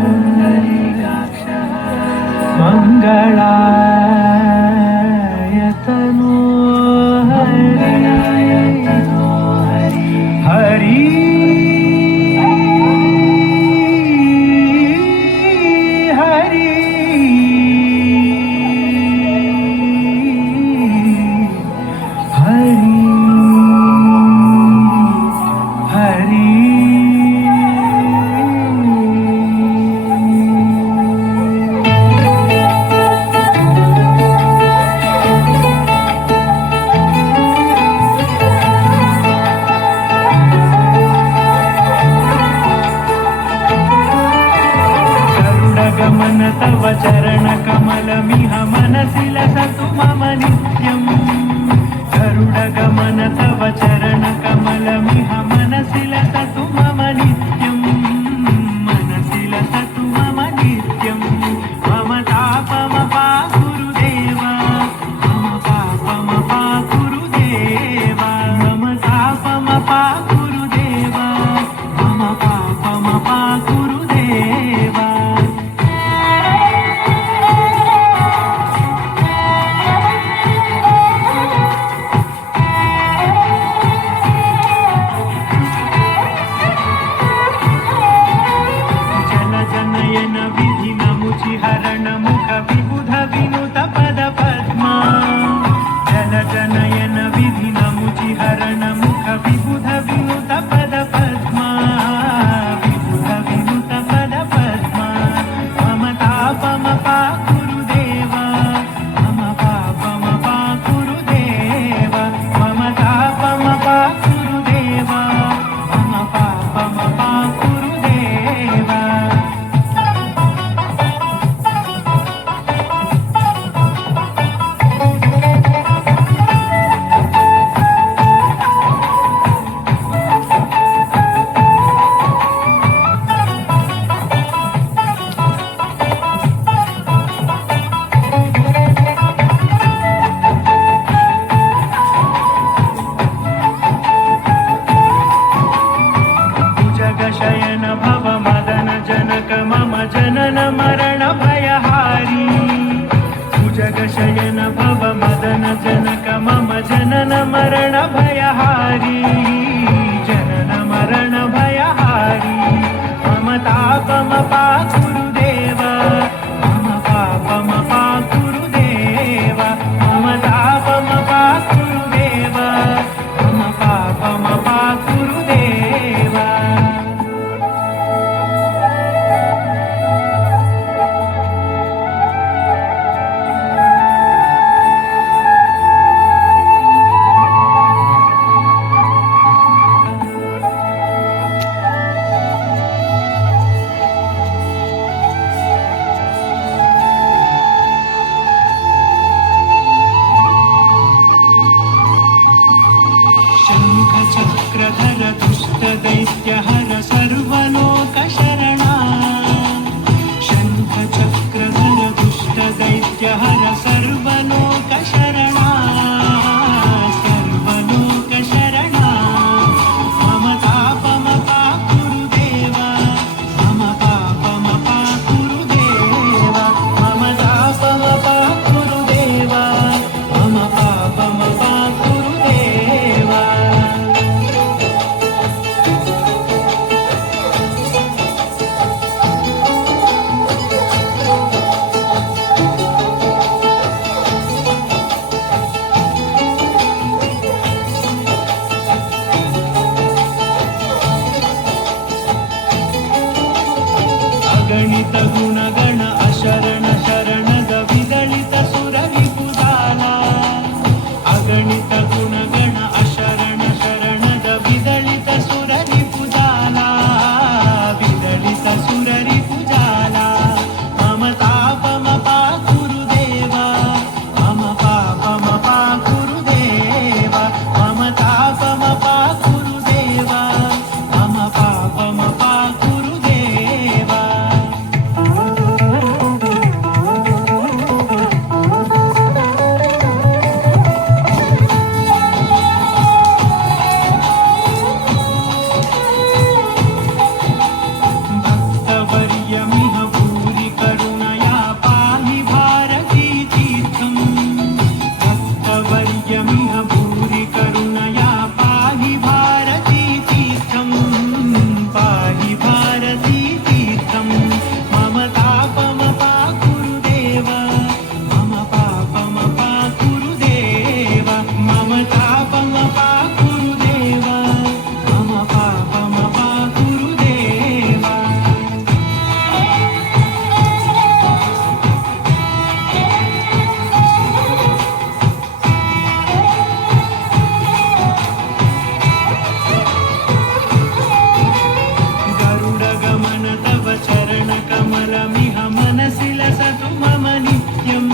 पुण्डरीकाक्षः मङ्गलायतनो हरि गमन तव चरण कमलमिह मनसि लसतु मम नित्यम् गरुड गमन तव चरण कमलमिह मनसि लसतु मम नित्यम् मनसि लसतु मम नित्यम् मम तापमपा गुरुदेव मम पापमपा गुरुदेव मम तापमपा गुरुदेव मम पापमपा गुरुदेव हरण मुख विबुध विनुत पद पद्मा जल जनयन विधि नमुचि हरण मुख विबुध विनुत पद पद्मा विबुध विनुत पद पद्मा मम तापमपा गुरुदेव मम पापमपा गुरुदेव मम तापमपा गुरुदेव मम पापमपा गुरुदेव शयन भव मदन जनक मम जनन मरण भयहारी भुजग शयन भव मदन जनक मम जनन मरण भयहारी जनन मरण भयहारी मम तापमपा गुरुदेव मम पापमपा गुरुदेव मम तापमपा गुरुदेव मम पापमपा गुरुदेव चक्रधर दुष्ट दैत्य हर सर्वलोक शरणा शंख चक्रधर दुष्ट दैत्य हर सर्वलोक शरणा सर्वलोक शरणा मम तापमपा गुरुदेव मम पापमपा गुरुदेव मम तापमपा गुरुदेव मम पापमपा गुरुदेव अगणित गुणगण अशरण शरणद विदलित सुररिपुजाला अगणित गुणगण अशरण शरणद विदलित सुररिपुजाला विदलित सुररिपुजाला मम तापमपा गुरुदेव मम पापमपा गुरुदेव मम तापमपा गुरुदेव मम पापमपा गुरुदेव कमलमिह मनसि लसतु मम नित्यम्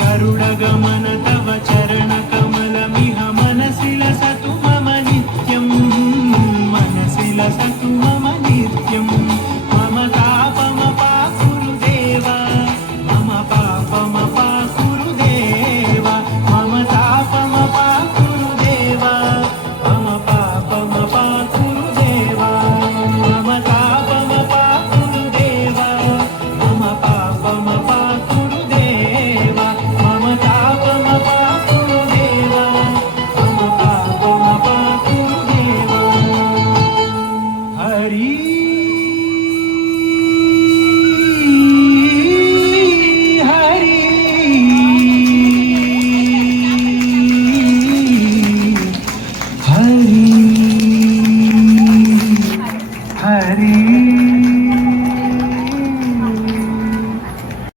गरुडगमन तव चरणकमलमिह मनसि लसतु मम नित्यम् मनसि लसतु मम नित्यम् मम तापमपाकुरु देवा मम पापमपाकुरु देवा मम तापमपाकुरु देवा मम पापमपाकुरु देवा मम तापमपाकुरु देवा मम पापमपाकुरु देवा मम तापमपाकुरु देवा मम पापमपाकुरु देवा हरी हरी हरी हरी